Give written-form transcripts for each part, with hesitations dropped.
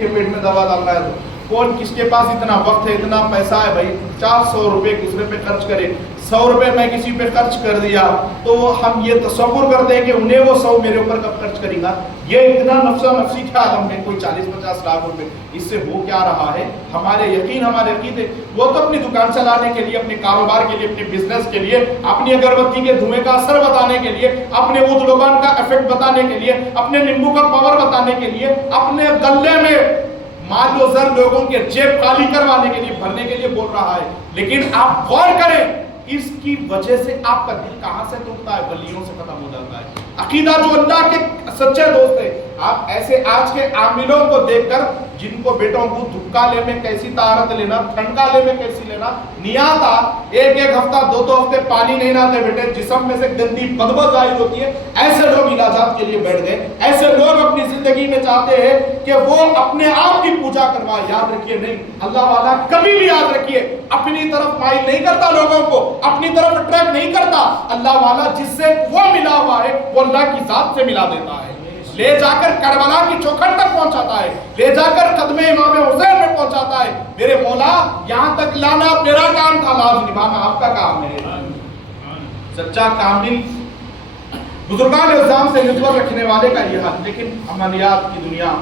के पेट में दवा डालना है तो कौन किसके पास इतना वक्त है, इतना पैसा है भाई 400 रुपये दूसरे पे खर्च करे, 100 रुपये मैं किसी पे खर्च कर दिया तो हम ये तसव्वुर करते हैं कि उन्हें वो 100 मेरे ऊपर कब खर्च करेगा। ये इतना नफ्सा नफसी ख्याल हमने कोई 40-50 लाख रुपए, इससे हो क्या रहा है? हमारे यकीन हमारे अकीदे, वो तो अपनी दुकान चलाने के लिए, अपने कारोबार के लिए, अपने बिजनेस के लिए, अपनी अगरबत्ती के धुएं का असर बताने के लिए, अपने उद्लोबान का इफेक्ट बताने के लिए, अपने नींबू का पावर बताने के लिए, अपने गले में मालो जर लोगों के जेब खाली करवाने के लिए, भरने के लिए बोल रहा है। लेकिन आप गौर करें इसकी वजह से आपका दिल कहां से टूटता है? वलियों से खत्म हो जाता है। अकीदा जो अल्लाह के सच्चे दोस्त है, आप ऐसे आज के आमिलों को देखकर जिनको बेटों को धुक्काले में कैसी तारत लेना, ठंडकाले में कैसी लेना नहीं आता, एक हफ्ता 2 हफ्ते पानी नहीं नहाते बेटे, जिस्म में से गंदी बदबू जाहिर होती है, ऐसे लोग इलाजात के लिए बैठ गए। ऐसे लोग अपनी जिंदगी में चाहते हैं कि वो अपने आप की पूजा करवाए। याद रखिए, नहीं, अल्लाह वाला कभी भी याद रखिए अपनी तरफ माइल नहीं करता, लोगों को अपनी तरफ अट्रैक्ट नहीं करता। अल्लाह वाला जिससे वो मिला हुआ है वो अल्लाह की जात से मिला देता है, ले जाकर करबला की चौखट तक पहुंचाता है, ले जाकर कदमे इमाम हुसैन में पहुंचाता है। मेरे मौला यहां तक लाना मेरा काम था, लाज निभाना आपका काम है। सच्चा कामिल बुजुर्गान इस्लाम से निस्बत रखने वाले का यह हाल। लेकिन अमलियात की दुनिया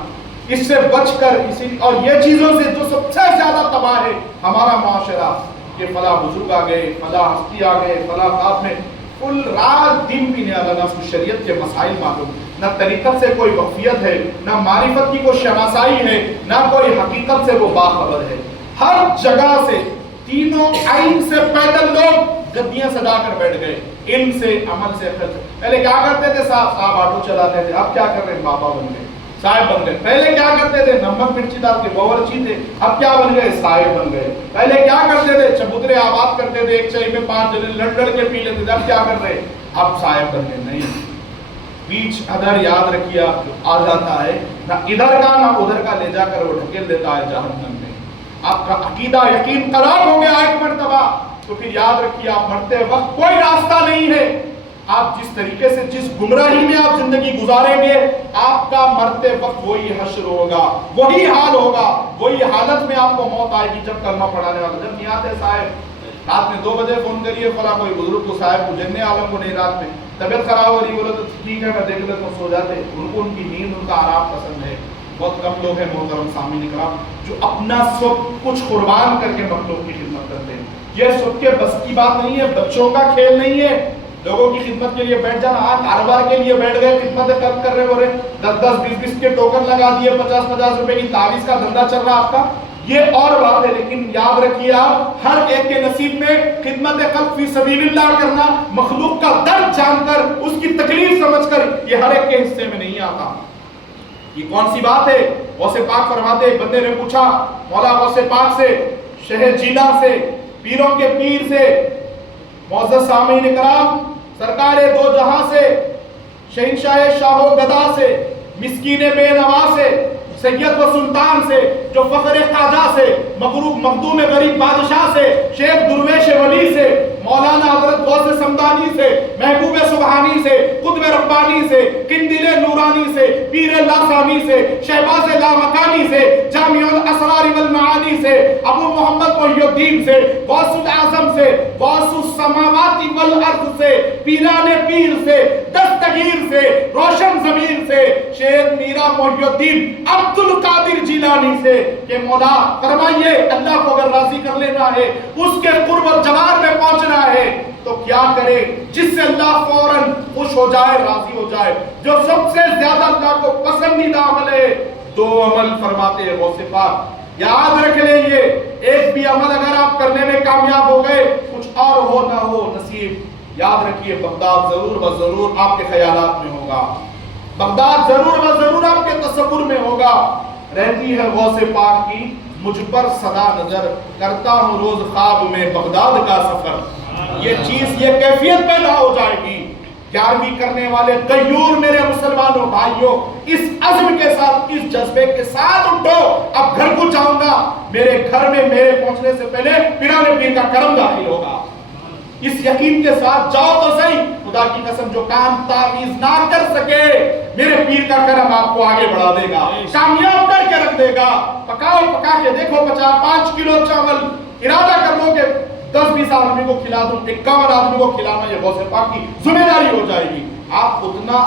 इससे बचकर इसी और ये चीजों से जो सबसे ज्यादा तबाह है हमारा माशरा, कि फला बुजुर्ग आ गए, फला हस्ती आ गए, फला खाब में कुल रात दिन पीने वाला, ना उसको शरीयत के मसाइल मालूम, ना तरीकत से कोई वफ़ियत है, ना मारिफत की कोई शनासाई है, ना कोई हकीकत से वो बाखबर है। हर जगह से तीनों आइन से पैदल लोग गद्दियां सजा कर बैठ गए, इल्म से, अमल से, खर्च। पहले क्या करते थे? साहब ऑटो चलाते थे, अब क्या कर रहे हैं? बाबा बन गए, साहिब बन गए। पहले क्या करते थे? नमक मिर्ची डाल के बावर्ची थे, अब क्या बन गए? साहिब बन गए। पहले क्या करते थे? चबूतरे आबाद करते थे, एक चाय में 5 जने लड़ के पी लेते थे, अब क्या कर रहे? अब साहिब बन गए। नहीं, बीच अदर याद रखिए आ जाता है, ना इधर का ना उधर का ले जाकर वो ढकेल देता है जहन्नम में। आपका अकीदा यकीन खराब हो गया एक मर्तबा, तो फिर याद रखिए आप मरते वक्त कोई रास्ता नहीं है। आप जिस तरीके से, जिस गुमराही में आप जिंदगी गुजारेंगे, आपका मरते वक्त वही हश्र होगा, वही हाल होगा, वही हालत में आपको मौत आएगी जब कलमा पढ़ाने वाला। जब नहीं आते साहब, रात में 2 बजे फोन करिए, फला कोई बुजुर्ग को, साहब को, जगने आलम को नहीं, रात में तबियत खराब हो रही, बोलो तो ठीक है मैं देख लेता हूँ, सो जाते। उनको उनकी नींद, उनका आराम पसंद है। बहुत कम लोग हैं मोहतरम सामीन इकराम जो अपना सब कुछ कुर्बान करके मखलूक की खिदमत करते हैं। यह सबके बस की बात नहीं है, बच्चों का खेल नहीं है। लोगों की खिदमत के लिए बैठ जाना, आज कारोबार के लिए बैठ गए, खिदमत कब कर रहे हो रहे, 10-10, 20-20 के टोकन लगा दिए, 50-50 रुपए की तावीज का धंधा चल रहा आपका, ये और बात है। लेकिन याद रखिए आप, हर एक के नसीब में खिदमत कल्ब फी सबीलिल्लाह करना, मखलूक का दर्द जानकर, उसकी तकलीफ समझकर, ये हर एक के हिस्से में नहीं आता। ये कौन सी बात है? गौसे पाक फरमाते, बंदे ने पूछा मौला गौसे पाक से, शहर जीला से, पीरों के पीर से, मौजूद सामीन इकराम, सरकारे दो जहां से, शहंशाह शाहो गदा से, मिस्कीने बेनवा से, सैयद व सुल्तान से, जो फखरे ख्वाजा से, मगरूब मखदूम गरीब बादशाह से, शेख दुर्वेश वली से, मौलाना हजरत गौसे समदानी से, महबूब सुबहानी से, कुतुब रब्बानी से, किंदिले नूरानी से, पीर लासानी से, शहबाज लामकानी से, जामिउल असरार वल मानी से, अबू मोहम्मद मुहिउद्दीन से, गौसुल आजम से, गौसुस समावाति वल अर्द से, पीराने पीर से, दस्तगीर से, रोशन ज़मीर से, शेख मीरा मुहिउद्दीन अब्दुल कादिर जिलानी से, के मौला फरमाइए अल्लाह को अगर राजी कर लेना है, उसके कुर्ब जवार में पहुंचना है तो क्या करे जिससे अल्लाह फौरन खुश हो जाए, राजी हो जाए। जो सबसे ज्यादा अल्लाह को पसंदीदा अमल है, 2 अमल फरमाते हैं गौसे पाक। याद रख लीजिए, एक भी अमल अगर आप करने में कामयाब हो गए, कुछ और हो ना हो नसीब, याद रखिए बगदाद जरूर व जरूर आपके ख्यालात में होगा, बगदाद जरूर व जरूर आपके तसव्वुर में होगा। रहती है गौसे पाक की मुझ पर सदा नजर, करता हूँ रोज ख्वाब में बगदाद का सफर। ये चीज, ये कैफियत पैदा हो जाएगी। 11वीं करने वाले गयूर मेरे मुसलमानों भाइयों, इस अज़्म के साथ, इस जज्बे के साथ उठो, अब घर को जाऊंगा, मेरे घर में मेरे पहुंचने से पहले पिराने पीर का करम दाखिल होगा। اس یقین کے ساتھ جاؤ تو صحیح، خدا کی قسم جو کام تعویذ نہ کر سکے میرے پیر کا کرم آپ کو آگے بڑھا دے گا، کامیاب کر کے رکھ دے گا۔ پکاؤ، پکا کے دیکھو 5 کلو چاول، ارادہ کر لو کہ 10-20 آدمی کو کھلا دوں، 51 آدمی کو کھلانا یہ غوث پاک کی ذمہ داری ہو جائے گی۔ آپ اتنا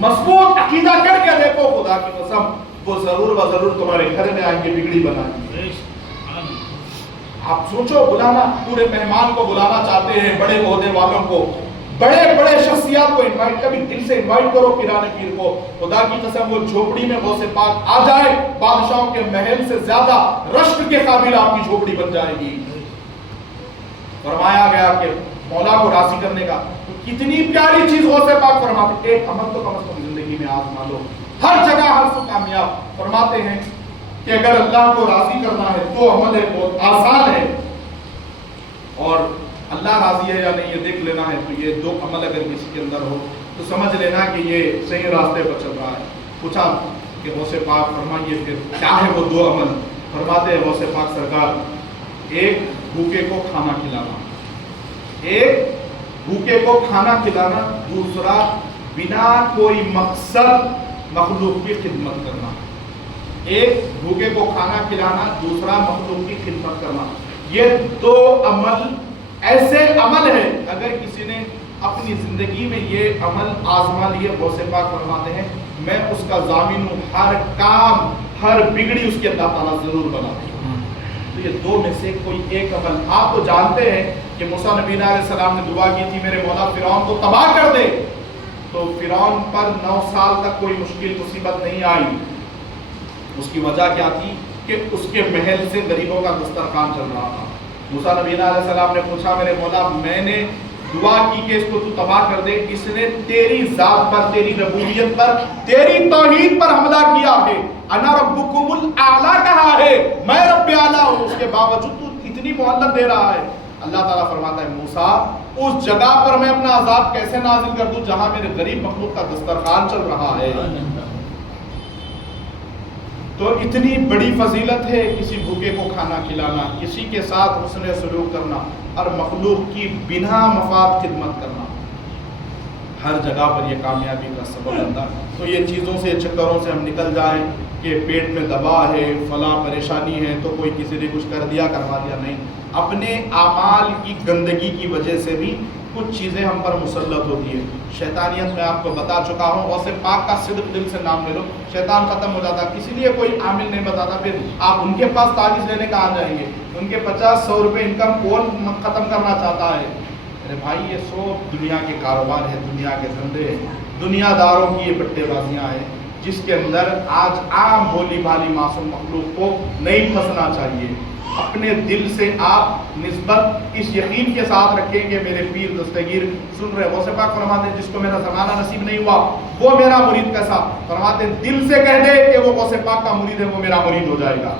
مضبوط عقیدہ کر کے دیکھو، خدا کی قسم وہ ضرور و ضرور تمہارے گھر میں آئیں گے بگڑی بنائیں گے۔ آپ سوچو، بلانا، پورے مہمان کو بلانا چاہتے ہیں، بڑے عہدے والوں کو، بڑے بڑے شخصیات کو انوائٹ، کبھی دل سے انوائٹ کرو پیرانے پیر کو، خدا کی قسم وہ جھوپڑی میں غوث پاک آ جائے، بادشاہوں کے محل سے زیادہ رشک کے قابل آپ کی جھوپڑی بن جائے گی۔ فرمایا گیا کہ مولا کو راضی کرنے کا کتنی پیاری چیز غوث پاک فرماتے، ایک عمل تو کم از کم زندگی میں آزما لو، ہر جگہ ہر سو کامیاب۔ فرماتے ہیں کہ اگر اللہ کو راضی کرنا ہے تو عمل ہے بہت آسان ہے، اور اللہ راضی ہے یا نہیں یہ دیکھ لینا ہے، تو یہ 2 عمل اگر کسی کے اندر ہو تو سمجھ لینا کہ یہ صحیح راستے پر چل رہا ہے۔ پوچھا کہ غوث پاک فرمائیے پھر کیا ہے وہ 2 عمل؟ فرماتے ہیں غوث پاک سرکار، ایک بھوکے کو کھانا کھلانا، ایک بھوکے کو کھانا کھلانا، دوسرا بنا کوئی مقصد مخلوق کی خدمت کرنا۔ ایک بھوکے کو کھانا کھلانا، دوسرا مخلوق کی خدمت کرنا۔ یہ 2 عمل ایسے عمل ہیں اگر کسی نے اپنی زندگی میں یہ عمل آزما لیے، غوث پاک فرماتے ہیں میں اس کا ضامن ہوں، ہر کام ہر بگڑی اس کے اللہ تعالیٰ ضرور بنا دے گا۔ تو یہ 2 میں سے کوئی ایک عمل، آپ تو جانتے ہیں کہ موسیٰ نبی علیہ السلام نے دعا کی تھی میرے مولا فرعون کو تباہ کر دے، تو فرعون پر 9 سال تک کوئی مشکل مصیبت نہیں آئی۔ اس کی وجہ کیا تھی کہ اس کے محل سے غریبوں کا دسترخوان چل رہا تھا۔ موسیٰ نبی علیہ السلام نے پوچھا میرے مولا میں نے دعا کی کہ اس کو تو تباہ کر دے، اس نے تیری ذات پر، تیری ربوبیت پر، تیری توحید پر حملہ کیا ہے، انا ربکم الاعلی کہا ہے، میں رب اعلیٰ ہوں، اس کے باوجود تو اتنی مہلت دے رہا ہے۔ اللہ تعالیٰ فرماتا ہے موسیٰ اس جگہ پر میں اپنا عذاب کیسے نازل کر دوں جہاں میرے غریب مخلوق کا دسترخوان چل رہا ہے۔ تو اتنی بڑی فضیلت ہے کسی بھوکے کو کھانا کھلانا، کسی کے ساتھ حسن سلوک کرنا، اور مخلوق کی بنا مفاد خدمت کرنا، ہر جگہ پر یہ کامیابی کا سبب بنتا ہے۔ تو یہ چیزوں سے، چکروں سے ہم نکل جائیں کہ پیٹ میں دبا ہے، فلاں پریشانی ہے تو کوئی کسی نے کچھ کر دیا کروا دیا، نہیں، اپنے اعمال کی گندگی کی وجہ سے بھی کچھ چیزیں ہم پر مسلط ہوتی ہے۔ شیطانیت میں آپ کو بتا چکا ہوں، غوث پاک کا صدق دل سے نام لے لو، شیطان ختم ہو جاتا، کسی لیے کوئی عامل نہیں بتاتا، پھر آپ ان کے پاس تعویذ لینے کا آ جائیں گے، ان کے 50-100 روپے انکم کون ختم کرنا چاہتا ہے؟ ارے بھائی یہ سب دنیا کے کاروبار ہے، دنیا کے دھندے ہیں، دنیا داروں کی یہ بٹے بازیاں ہیں، جس کے اندر آج عام بھولی بھالی معصوم مخلوق کو نہیں پھنسنا چاہیے۔ اپنے دل سے آپ نسبت اس یقین کے ساتھ رکھیں کہ میرے پیر دستگیر سن رہے۔ غوث پاک فرماتے ہیں جس کو میرا زمانہ نصیب نہیں ہوا وہ میرا مرید کیسا، فرماتے ہیں دل سے کہہ دے کہ وہ غوث پاک کا مرید ہے، وہ میرا مرید ہو جائے گا۔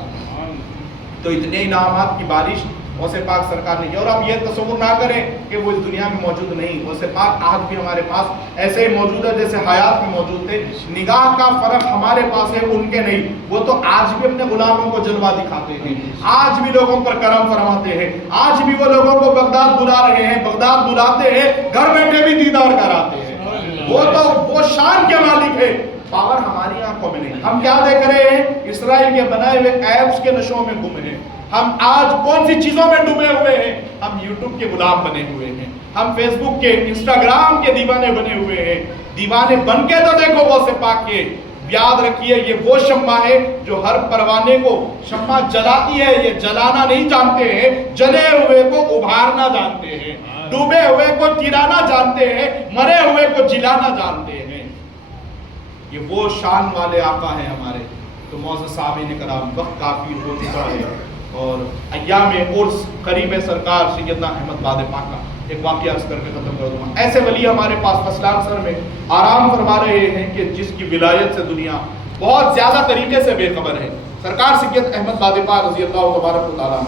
تو اتنے انعامات کی بارش غوث پاک سرکار نے کی، اور آپ یہ تصور نہ کریں کہ وہ اس دنیا میں موجود نہیں، غوث پاک آج بھی ہمارے پاس ایسے ہی موجود ہے جیسے حیات میں موجود تھے۔ نگاہ کا فرق ہمارے پاس ہے، ان کے نہیں، وہ تو آج بھی اپنے غلاموں کو جلوہ دکھاتے ہیں، آج بھی لوگوں پر کرم فرماتے ہیں، آج بھی وہ لوگوں کو بغداد بلا رہے ہیں، بغداد بلاتے ہیں، گھر بیٹھے بھی دیدار کراتے ہیں، وہ تو وہ شان کے مالک ہے۔ پاور ہماری آنکھوں میں نہیں، ہم کیا دیکھ رہے ہیں؟ اسرائیل کے بنائے ہوئے ایپس کے نشوں میں گم ہیں۔ ہم آج کون سی چیزوں میں ڈوبے ہوئے ہیں؟ ہم یوٹیوب کے غلام بنے ہوئے ہیں، ہم فیس بک کے، انسٹاگرام کے دیوانے بنے ہوئے ہیں۔ دیوانے بن کے تو دیکھو غوث پاک کے، یاد رکھیے یہ وہ شمع ہے جو ہر پروانے کو شمع جلاتی ہے، یہ جلانا نہیں جانتے ہیں، جلے ہوئے کو ابھارنا جانتے ہیں، ڈوبے ہوئے کو تیرانا جانتے ہیں، مرے ہوئے کو جلانا جانتے ہیں۔ یہ وہ شان والے آقا ہیں ہمارے۔ تو معزز صاحبین کرام، وقت کافی ہو چکا ہے اور ایام عرس قریب ہے سرکار سیدنا احمد باد پاک کا ایک واقعہ عرض کر کے ختم کر دوں گا۔ ایسے ولی ہمارے پاس فسلان سر میں آرام فرما رہے ہیں کہ جس کی ولایت سے دنیا بہت زیادہ طریقے سے بے خبر ہے، سرکار سید احمد باد پاک رضی اللہ تبارک و تعالیٰ